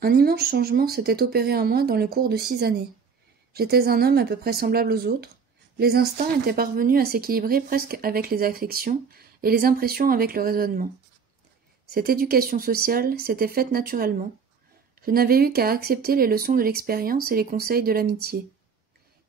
Un immense changement s'était opéré en moi dans le cours de 6 années. J'étais un homme à peu près semblable aux autres. Les instincts étaient parvenus à s'équilibrer presque avec les affections et les impressions avec le raisonnement. Cette éducation sociale s'était faite naturellement. Je n'avais eu qu'à accepter les leçons de l'expérience et les conseils de l'amitié.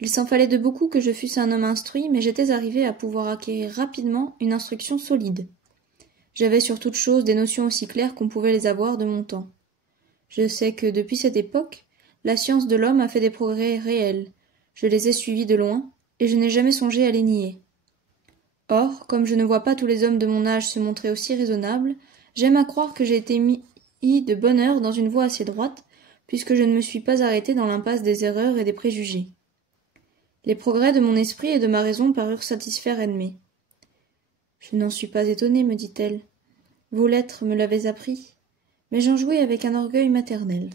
Il s'en fallait de beaucoup que je fusse un homme instruit, mais j'étais arrivé à pouvoir acquérir rapidement une instruction solide. J'avais sur toute chose des notions aussi claires qu'on pouvait les avoir de mon temps. Je sais que, depuis cette époque, la science de l'homme a fait des progrès réels. Je les ai suivis de loin, et je n'ai jamais songé à les nier. Or, comme je ne vois pas tous les hommes de mon âge se montrer aussi raisonnables, j'aime à croire que j'ai été mis de bonne heure dans une voie assez droite, puisque je ne me suis pas arrêté dans l'impasse des erreurs et des préjugés. Les progrès de mon esprit et de ma raison parurent satisfaire Edmé. « Je n'en suis pas étonnée, me dit-elle. Vos lettres me l'avaient appris, mais j'en jouais avec un orgueil maternel. »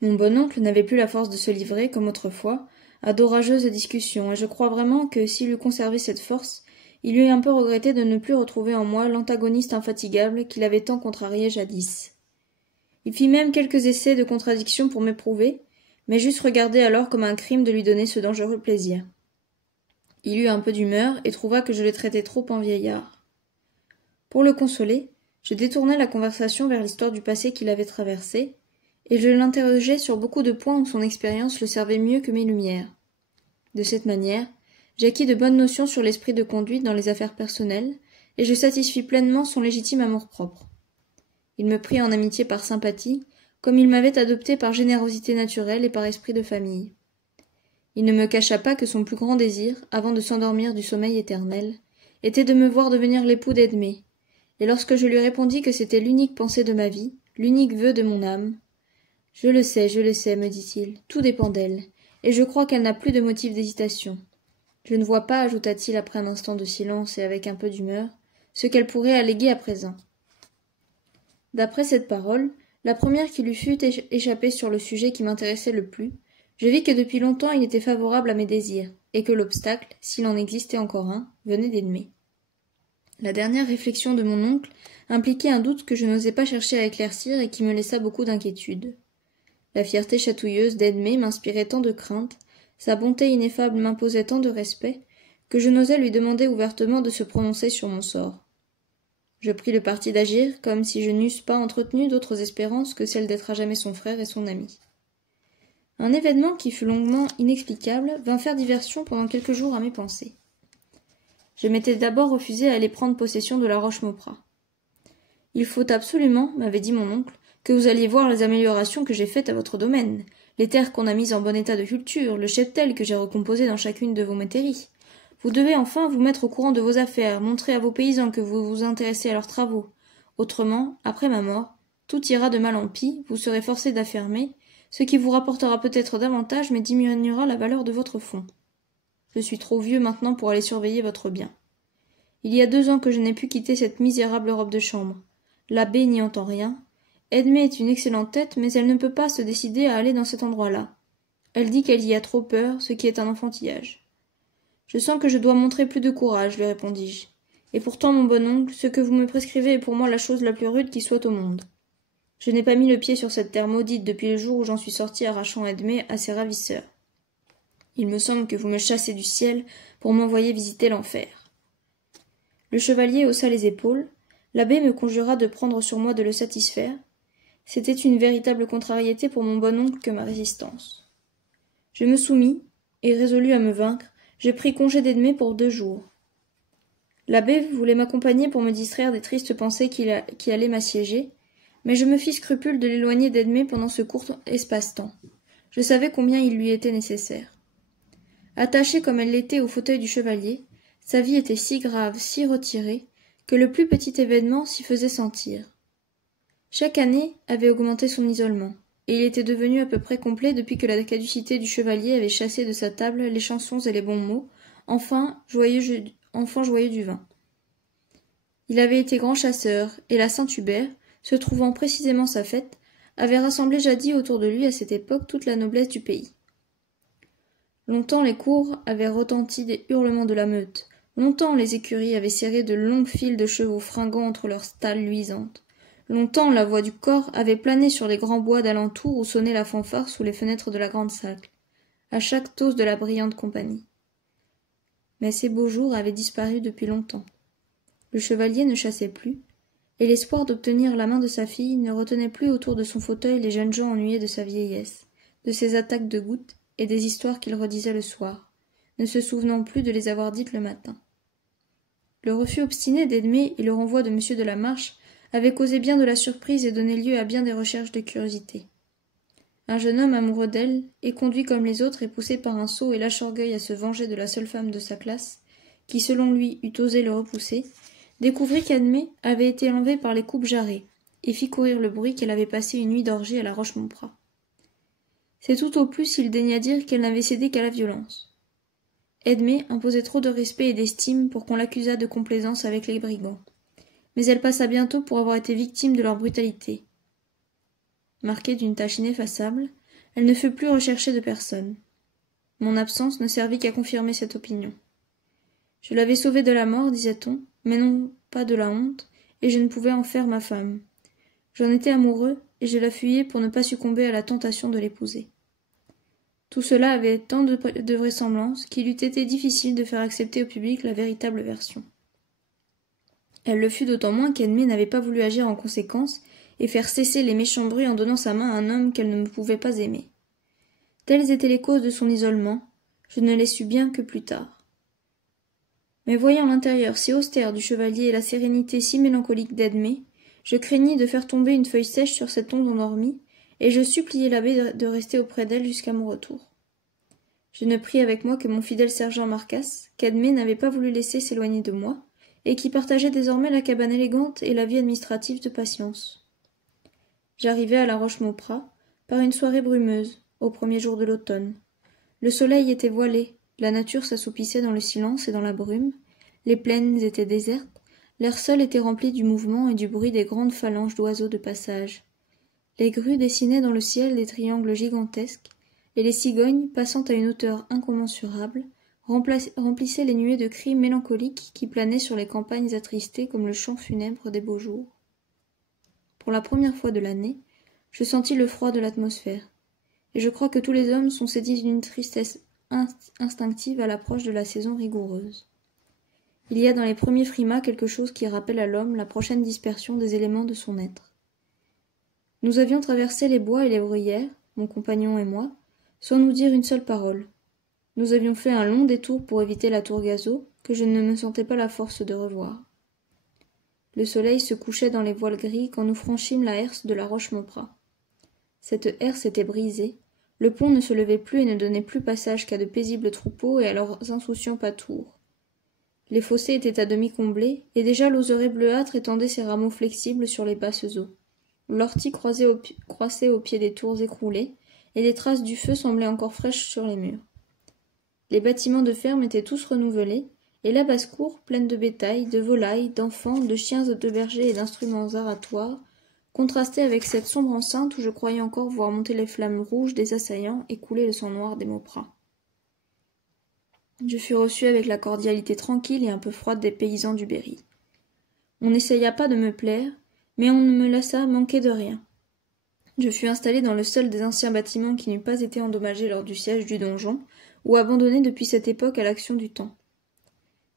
Mon bon oncle n'avait plus la force de se livrer, comme autrefois, à d'orageuses discussions, et je crois vraiment que, s'il eût conservé cette force, il eût un peu regretté de ne plus retrouver en moi l'antagoniste infatigable qu'il avait tant contrarié jadis. Il fit même quelques essais de contradiction pour m'éprouver, mais j'eusse regardé alors comme un crime de lui donner ce dangereux plaisir. Il eut un peu d'humeur et trouva que je le traitais trop en vieillard. Pour le consoler, je détournai la conversation vers l'histoire du passé qu'il avait traversé, et je l'interrogeai sur beaucoup de points où son expérience le servait mieux que mes lumières. De cette manière, j'acquis de bonnes notions sur l'esprit de conduite dans les affaires personnelles, et je satisfis pleinement son légitime amour-propre. Il me prit en amitié par sympathie, comme il m'avait adopté par générosité naturelle et par esprit de famille. Il ne me cacha pas que son plus grand désir, avant de s'endormir du sommeil éternel, était de me voir devenir l'époux d'Edmé, et lorsque je lui répondis que c'était l'unique pensée de ma vie, l'unique vœu de mon âme, « je le sais, me dit-il, tout dépend d'elle, et je crois qu'elle n'a plus de motif d'hésitation. Je ne vois pas, ajouta-t-il après un instant de silence et avec un peu d'humeur, ce qu'elle pourrait alléguer à présent. » D'après cette parole, la première qui lui fut échappée sur le sujet qui m'intéressait le plus, je vis que depuis longtemps il était favorable à mes désirs, et que l'obstacle, s'il en existait encore un, venait d'Edmé. La dernière réflexion de mon oncle impliquait un doute que je n'osais pas chercher à éclaircir et qui me laissa beaucoup d'inquiétude. La fierté chatouilleuse d'Edmé m'inspirait tant de crainte, sa bonté ineffable m'imposait tant de respect, que je n'osais lui demander ouvertement de se prononcer sur mon sort. Je pris le parti d'agir comme si je n'eusse pas entretenu d'autres espérances que celle d'être à jamais son frère et son ami. Un événement qui fut longuement inexplicable vint faire diversion pendant quelques jours à mes pensées. Je m'étais d'abord refusé à aller prendre possession de la Roche-Mauprat. « Il faut absolument, m'avait dit mon oncle, que vous alliez voir les améliorations que j'ai faites à votre domaine, les terres qu'on a mises en bon état de culture, le cheptel que j'ai recomposé dans chacune de vos métairies. Vous devez enfin vous mettre au courant de vos affaires, montrer à vos paysans que vous vous intéressez à leurs travaux. Autrement, après ma mort, tout ira de mal en pis, vous serez forcé d'affermer, ce qui vous rapportera peut-être davantage, mais diminuera la valeur de votre fonds. Je suis trop vieux maintenant pour aller surveiller votre bien. Il y a 2 ans que je n'ai pu quitter cette misérable robe de chambre. L'abbé n'y entend rien. Edmé est une excellente tête, mais elle ne peut pas se décider à aller dans cet endroit-là. Elle dit qu'elle y a trop peur, ce qui est un enfantillage. Je sens que je dois montrer plus de courage, lui répondis-je. Et pourtant, mon bon oncle, ce que vous me prescrivez est pour moi la chose la plus rude qui soit au monde. Je n'ai pas mis le pied sur cette terre maudite depuis le jour où j'en suis sorti arrachant Edmé à ses ravisseurs. Il me semble que vous me chassez du ciel pour m'envoyer visiter l'enfer. Le chevalier haussa les épaules. L'abbé me conjura de prendre sur moi de le satisfaire. C'était une véritable contrariété pour mon bon oncle que ma résistance. Je me soumis, et résolu à me vaincre, je pris congé d'Edmé pour 2 jours. L'abbé voulait m'accompagner pour me distraire des tristes pensées qui allaient m'assiéger, mais je me fis scrupule de l'éloigner d'Edmé pendant ce court espace-temps. Je savais combien il lui était nécessaire. Attachée comme elle l'était au fauteuil du chevalier, sa vie était si grave, si retirée, que le plus petit événement s'y faisait sentir. Chaque année avait augmenté son isolement, et il était devenu à peu près complet depuis que la caducité du chevalier avait chassé de sa table les chansons et les bons mots, enfant joyeux du vin. Il avait été grand chasseur, et la Saint-Hubert, se trouvant précisément sa fête, avait rassemblé jadis autour de lui à cette époque toute la noblesse du pays. Longtemps les cours avaient retenti des hurlements de la meute, longtemps les écuries avaient serré de longues files de chevaux fringants entre leurs stalles luisantes, Longtemps, la voix du corps avait plané sur les grands bois d'alentour où sonnait la fanfare sous les fenêtres de la grande salle, à chaque toast de la brillante compagnie. Mais ces beaux jours avaient disparu depuis longtemps. Le chevalier ne chassait plus, et l'espoir d'obtenir la main de sa fille ne retenait plus autour de son fauteuil les jeunes gens ennuyés de sa vieillesse, de ses attaques de gouttes et des histoires qu'il redisait le soir, ne se souvenant plus de les avoir dites le matin. Le refus obstiné d'Edmé et le renvoi de M. de la Marche avaient causé bien de la surprise et donné lieu à bien des recherches de curiosité. Un jeune homme amoureux d'elle, et conduit comme les autres et poussé par un sot et lâche orgueil à se venger de la seule femme de sa classe, qui selon lui eût osé le repousser, découvrit qu'Edmé avait été enlevée par les coupes jarrées, et fit courir le bruit qu'elle avait passé une nuit d'orgie à la Roche-Montprat. C'est tout au plus s'il daigna dire qu'elle n'avait cédé qu'à la violence. Edmé imposait trop de respect et d'estime pour qu'on l'accusât de complaisance avec les brigands. Mais elle passa bientôt pour avoir été victime de leur brutalité. Marquée d'une tâche ineffaçable, elle ne fut plus recherchée de personne. Mon absence ne servit qu'à confirmer cette opinion. Je l'avais sauvée de la mort, disait-on, mais non pas de la honte, et je ne pouvais en faire ma femme. J'en étais amoureux, et je la fuyais pour ne pas succomber à la tentation de l'épouser. Tout cela avait tant de vraisemblance qu'il eût été difficile de faire accepter au public la véritable version. Elle le fut d'autant moins qu'Edmé n'avait pas voulu agir en conséquence et faire cesser les méchants bruits en donnant sa main à un homme qu'elle ne pouvait pas aimer. Telles étaient les causes de son isolement, je ne les sus bien que plus tard. Mais voyant l'intérieur si austère du chevalier et la sérénité si mélancolique d'Edmé, je craignis de faire tomber une feuille sèche sur cette onde endormie, et je suppliai l'abbé de rester auprès d'elle jusqu'à mon retour. Je ne pris avec moi que mon fidèle sergent Marcasse, qu'Edmé n'avait pas voulu laisser s'éloigner de moi, et qui partageait désormais la cabane élégante et la vie administrative de patience. J'arrivai à la Roche-Mauprat par une soirée brumeuse, au premier jour de l'automne. Le soleil était voilé, la nature s'assoupissait dans le silence et dans la brume, les plaines étaient désertes, l'air seul était rempli du mouvement et du bruit des grandes phalanges d'oiseaux de passage. Les grues dessinaient dans le ciel des triangles gigantesques, et les cigognes, passant à une hauteur incommensurable, remplissaient les nuées de cris mélancoliques qui planaient sur les campagnes attristées comme le chant funèbre des beaux jours. Pour la première fois de l'année, je sentis le froid de l'atmosphère, et je crois que tous les hommes sont saisis d'une tristesse instinctive à l'approche de la saison rigoureuse. Il y a dans les premiers frimas quelque chose qui rappelle à l'homme la prochaine dispersion des éléments de son être. Nous avions traversé les bois et les bruyères, mon compagnon et moi, sans nous dire une seule parole. Nous avions fait un long détour pour éviter la tour Gazeau, que je ne me sentais pas la force de revoir. Le soleil se couchait dans les voiles gris quand nous franchîmes la herse de la Roche-Mauprat. Cette herse était brisée, le pont ne se levait plus et ne donnait plus passage qu'à de paisibles troupeaux et à leurs insouciants pâtours. Les fossés étaient à demi comblés, et déjà l'oseraie bleuâtre étendait ses rameaux flexibles sur les basses eaux. L'ortie croissait au pied des tours écroulées, et les traces du feu semblaient encore fraîches sur les murs. Les bâtiments de ferme étaient tous renouvelés, et la basse-cour, pleine de bétail, de volailles, d'enfants, de chiens de bergers et d'instruments aratoires, contrastait avec cette sombre enceinte où je croyais encore voir monter les flammes rouges des assaillants et couler le sang noir des Mauprats. Je fus reçu avec la cordialité tranquille et un peu froide des paysans du Berry. On n'essaya pas de me plaire, mais on ne me laissa manquer de rien. Je fus installé dans le seul des anciens bâtiments qui n'eût pas été endommagé lors du siège du donjon, ou abandonné depuis cette époque à l'action du temps.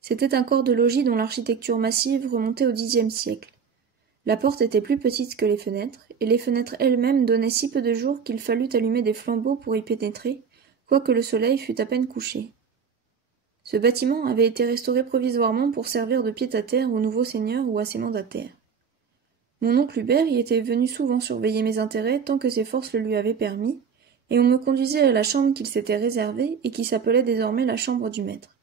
C'était un corps de logis dont l'architecture massive remontait au Xe siècle. La porte était plus petite que les fenêtres, et les fenêtres elles-mêmes donnaient si peu de jour qu'il fallut allumer des flambeaux pour y pénétrer, quoique le soleil fût à peine couché. Ce bâtiment avait été restauré provisoirement pour servir de pied-à-terre aux nouveaux seigneurs ou à ses mandataires. Mon oncle Hubert y était venu souvent surveiller mes intérêts tant que ses forces le lui avaient permis, et on me conduisait à la chambre qu'il s'était réservée et qui s'appelait désormais la chambre du maître.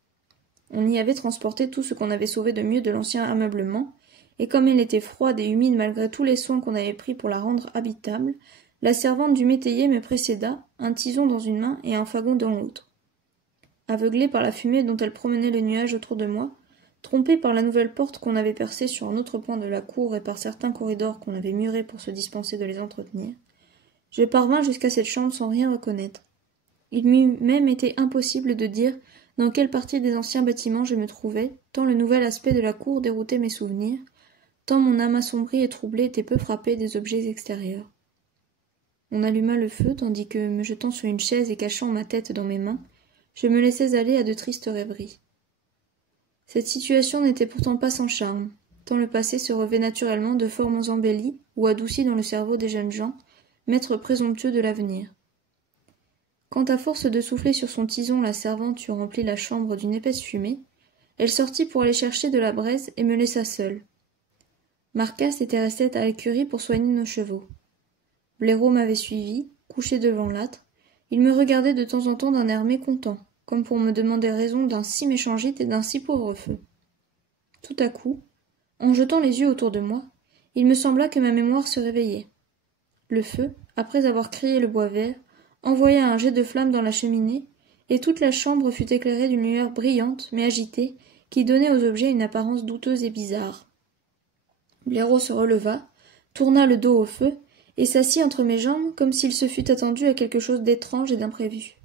On y avait transporté tout ce qu'on avait sauvé de mieux de l'ancien ameublement, et comme elle était froide et humide malgré tous les soins qu'on avait pris pour la rendre habitable, la servante du métayer me précéda, un tison dans une main et un fagon dans l'autre. Aveuglée par la fumée dont elle promenait le nuage autour de moi, trompée par la nouvelle porte qu'on avait percée sur un autre point de la cour et par certains corridors qu'on avait murés pour se dispenser de les entretenir, je parvins jusqu'à cette chambre sans rien reconnaître. Il m'eût même été impossible de dire dans quelle partie des anciens bâtiments je me trouvais, tant le nouvel aspect de la cour déroutait mes souvenirs, tant mon âme assombrie et troublée était peu frappée des objets extérieurs. On alluma le feu, tandis que, me jetant sur une chaise et cachant ma tête dans mes mains, je me laissais aller à de tristes rêveries. Cette situation n'était pourtant pas sans charme, tant le passé se revêt naturellement de formes embellies ou adoucies dans le cerveau des jeunes gens, maîtres présomptueux de l'avenir. Quand à force de souffler sur son tison la servante eut rempli la chambre d'une épaisse fumée, elle sortit pour aller chercher de la braise et me laissa seule. Marcasse était resté à l'écurie pour soigner nos chevaux. Blaireau m'avait suivi, couché devant l'âtre. Il me regardait de temps en temps d'un air mécontent, comme pour me demander raison d'un si méchant gîte et d'un si pauvre feu. Tout à coup, en jetant les yeux autour de moi, il me sembla que ma mémoire se réveillait. Le feu, après avoir crié le bois vert, envoya un jet de flamme dans la cheminée, et toute la chambre fut éclairée d'une lueur brillante mais agitée, qui donnait aux objets une apparence douteuse et bizarre. Blaireau se releva, tourna le dos au feu, et s'assit entre mes jambes comme s'il se fût attendu à quelque chose d'étrange et d'imprévu.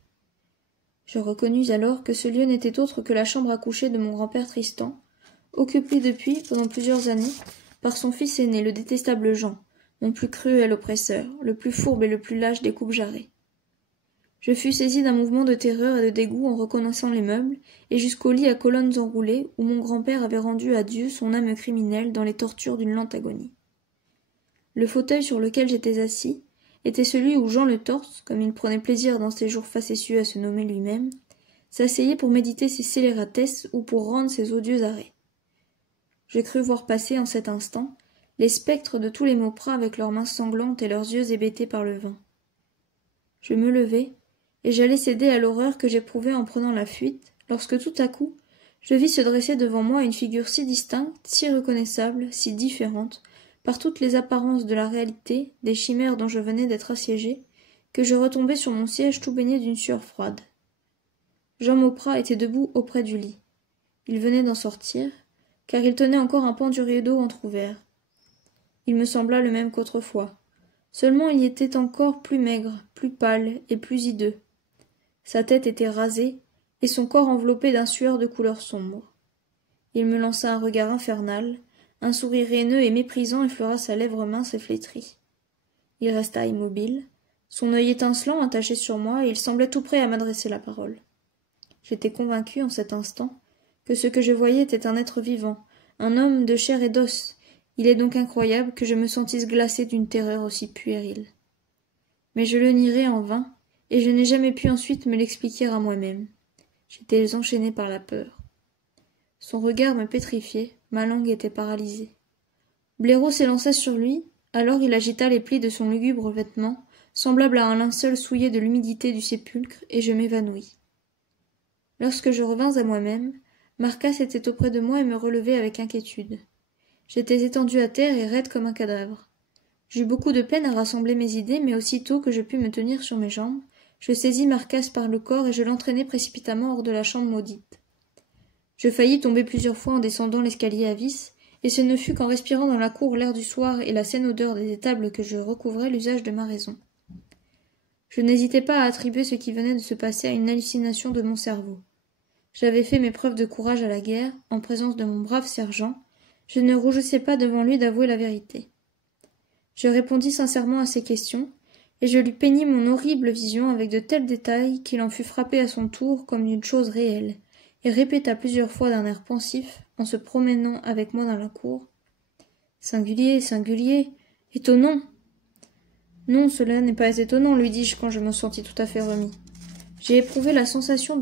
Je reconnus alors que ce lieu n'était autre que la chambre à coucher de mon grand-père Tristan, occupée depuis, pendant plusieurs années, par son fils aîné, le détestable Jean, mon plus cruel oppresseur, le plus fourbe et le plus lâche des coupe-jarrets. Je fus saisi d'un mouvement de terreur et de dégoût en reconnaissant les meubles, et jusqu'au lit à colonnes enroulées où mon grand-père avait rendu à Dieu son âme criminelle dans les tortures d'une lente agonie. Le fauteuil sur lequel j'étais assis était celui où Jean le Torse, comme il prenait plaisir dans ses jours facétieux à se nommer lui-même, s'asseyait pour méditer ses scélératesses ou pour rendre ses odieux arrêts. Je crus voir passer en cet instant les spectres de tous les Mauprat avec leurs mains sanglantes et leurs yeux hébétés par le vin. Je me levai, et j'allais céder à l'horreur que j'éprouvais en prenant la fuite, lorsque tout à coup, je vis se dresser devant moi une figure si distincte, si reconnaissable, si différente, par toutes les apparences de la réalité, des chimères dont je venais d'être assiégé, que je retombai sur mon siège tout baigné d'une sueur froide. Jean Mauprat était debout auprès du lit. Il venait d'en sortir, car il tenait encore un pan du rideau entr'ouvert. Il me sembla le même qu'autrefois. Seulement il y était encore plus maigre, plus pâle et plus hideux. Sa tête était rasée, et son corps enveloppé d'un sueur de couleur sombre. Il me lança un regard infernal, un sourire haineux et méprisant effleura sa lèvre mince et flétrie. Il resta immobile, son œil étincelant attaché sur moi, et il semblait tout prêt à m'adresser la parole. J'étais convaincu en cet instant que ce que je voyais était un être vivant, un homme de chair et d'os. Il est donc incroyable que je me sentisse glacé d'une terreur aussi puérile. Mais je le nierai en vain, et je n'ai jamais pu ensuite me l'expliquer à moi-même. J'étais enchaîné par la peur. Son regard me pétrifiait, ma langue était paralysée. Blaireau s'élança sur lui, alors il agita les plis de son lugubre vêtement, semblable à un linceul souillé de l'humidité du sépulcre, et je m'évanouis. Lorsque je revins à moi-même, Marcasse était auprès de moi et me relevait avec inquiétude. J'étais étendu à terre et raide comme un cadavre. J'eus beaucoup de peine à rassembler mes idées, mais aussitôt que je pus me tenir sur mes jambes, je saisis Marcasse par le corps et je l'entraînai précipitamment hors de la chambre maudite. Je faillis tomber plusieurs fois en descendant l'escalier à vis, et ce ne fut qu'en respirant dans la cour l'air du soir et la saine odeur des étables que je recouvrai l'usage de ma raison. Je n'hésitai pas à attribuer ce qui venait de se passer à une hallucination de mon cerveau. J'avais fait mes preuves de courage à la guerre, en présence de mon brave sergent. Je ne rougissais pas devant lui d'avouer la vérité. Je répondis sincèrement à ses questions, et je lui peignis mon horrible vision avec de tels détails qu'il en fut frappé à son tour comme d'une chose réelle, et répéta plusieurs fois d'un air pensif, en se promenant avec moi dans la cour. « Singulier, singulier, étonnant !»« Non, cela n'est pas étonnant, lui dis-je quand je me sentis tout à fait remis. J'ai éprouvé la sensation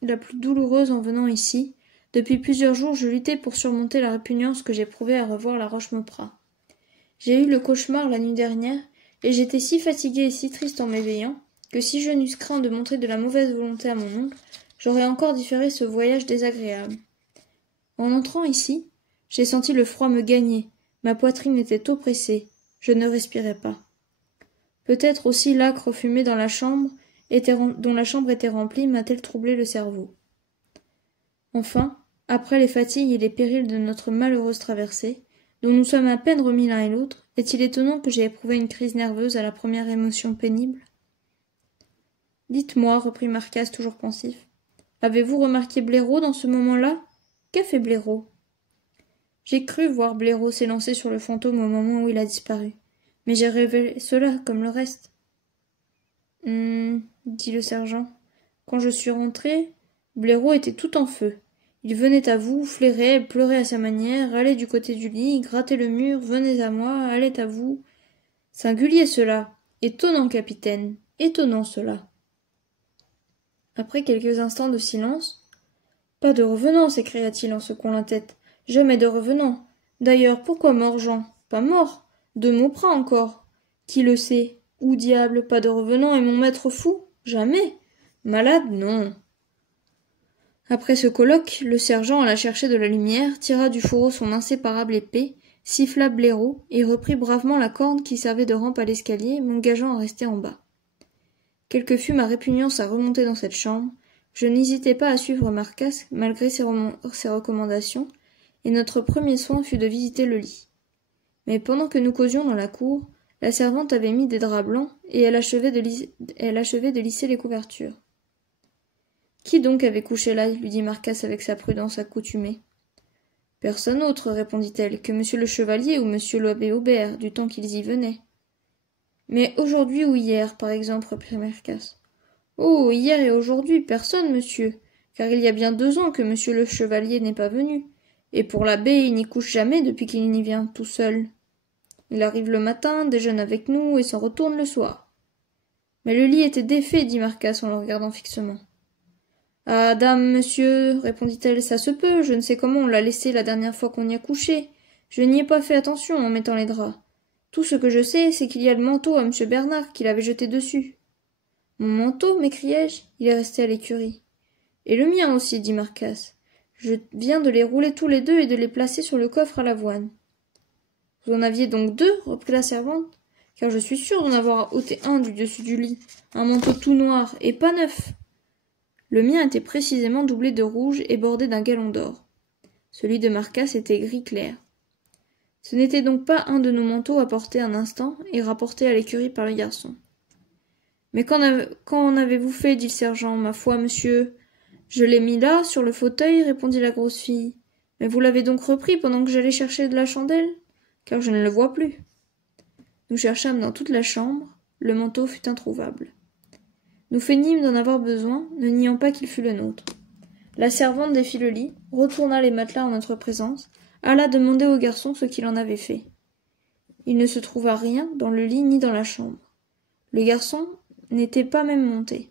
la plus douloureuse en venant ici. Depuis plusieurs jours, je luttais pour surmonter la répugnance que j'éprouvais à revoir la Roche-Mauprat. J'ai eu le cauchemar la nuit dernière, et j'étais si fatigué et si triste en m'éveillant, que si je n'eusse craint de montrer de la mauvaise volonté à mon oncle, j'aurais encore différé ce voyage désagréable. En entrant ici, j'ai senti le froid me gagner, ma poitrine était oppressée, je ne respirais pas. Peut-être aussi l'âcre fumée dont la chambre était remplie m'a-t-elle troublé le cerveau. Enfin, après les fatigues et les périls de notre malheureuse traversée, dont nous sommes à peine remis l'un et l'autre, est-il étonnant que j'aie éprouvé une crise nerveuse à la première émotion pénible? Dites-moi, reprit Marcasse toujours pensif, avez-vous remarqué Blaireau dans ce moment-là? Qu'a fait Blaireau? J'ai cru voir Blaireau s'élancer sur le fantôme au moment où il a disparu. Mais j'ai rêvé cela, comme le reste. Dit le sergent. Quand je suis rentré, Blaireau était tout en feu. Il venait à vous, flairait, pleurait à sa manière, allait du côté du lit, grattait le mur, venait à moi, allait à vous. Singulier cela. Étonnant, capitaine. Étonnant cela. Après quelques instants de silence. Pas de revenant, s'écria-t-il en secouant la tête. Jamais de revenant. D'ailleurs, pourquoi mort Jean? Pas mort. De Mauprat encore. Qui le sait? Où diable, pas de revenant et mon maître fou? Jamais. Malade, non. Après ce colloque, le sergent alla chercher de la lumière, tira du fourreau son inséparable épée, siffla Blaireau et reprit bravement la corde qui servait de rampe à l'escalier, m'engageant à rester en bas. Quelle que fût ma répugnance à remonter dans cette chambre, je n'hésitai pas à suivre Marcasse, malgré ses recommandations, et notre premier soin fut de visiter le lit. Mais pendant que nous causions dans la cour, la servante avait mis des draps blancs, et elle achevait de lisser les couvertures. Qui donc avait couché là? Lui dit Marcasse avec sa prudence accoutumée. Personne autre, répondit-elle, que monsieur le chevalier ou monsieur l'abbé Aubert, du temps qu'ils y venaient. Mais aujourd'hui ou hier, par exemple, reprit Marcasse. Oh, hier et aujourd'hui, personne, monsieur, car il y a bien 2 ans que monsieur le chevalier n'est pas venu, et pour l'abbé, il n'y couche jamais depuis qu'il n'y vient tout seul. Il arrive le matin, déjeune avec nous, et s'en retourne le soir. Mais le lit était défait, dit Marcasse en le regardant fixement. Ah, dame, monsieur, répondit-elle, ça se peut, je ne sais comment on l'a laissé la dernière fois qu'on y a couché. Je n'y ai pas fait attention en mettant les draps. Tout ce que je sais, c'est qu'il y a le manteau à M. Bernard qui l'avait jeté dessus. Mon manteau, m'écriai-je, il est resté à l'écurie. Et le mien aussi, dit Marcasse. Je viens de les rouler tous les 2 et de les placer sur le coffre à l'avoine. Vous en aviez donc 2, reprit la servante, car je suis sûre d'en avoir ôté un du dessus du lit, un manteau tout noir, et pas neuf. Le mien était précisément doublé de rouge et bordé d'un galon d'or. Celui de Marcasse était gris clair. Ce n'était donc pas un de nos manteaux apportés un instant et rapporté à l'écurie par le garçon. Mais qu'en avez-vous fait, dit le sergent, ma foi, monsieur? Je l'ai mis là, sur le fauteuil, répondit la grosse fille. Mais vous l'avez donc repris pendant que j'allais chercher de la chandelle? Car je ne le vois plus. Nous cherchâmes dans toute la chambre, le manteau fut introuvable. Nous feignîmes d'en avoir besoin, ne niant pas qu'il fût le nôtre. La servante défit le lit, retourna les matelas en notre présence, alla demander au garçon ce qu'il en avait fait. Il ne se trouva rien dans le lit ni dans la chambre. Le garçon n'était pas même monté.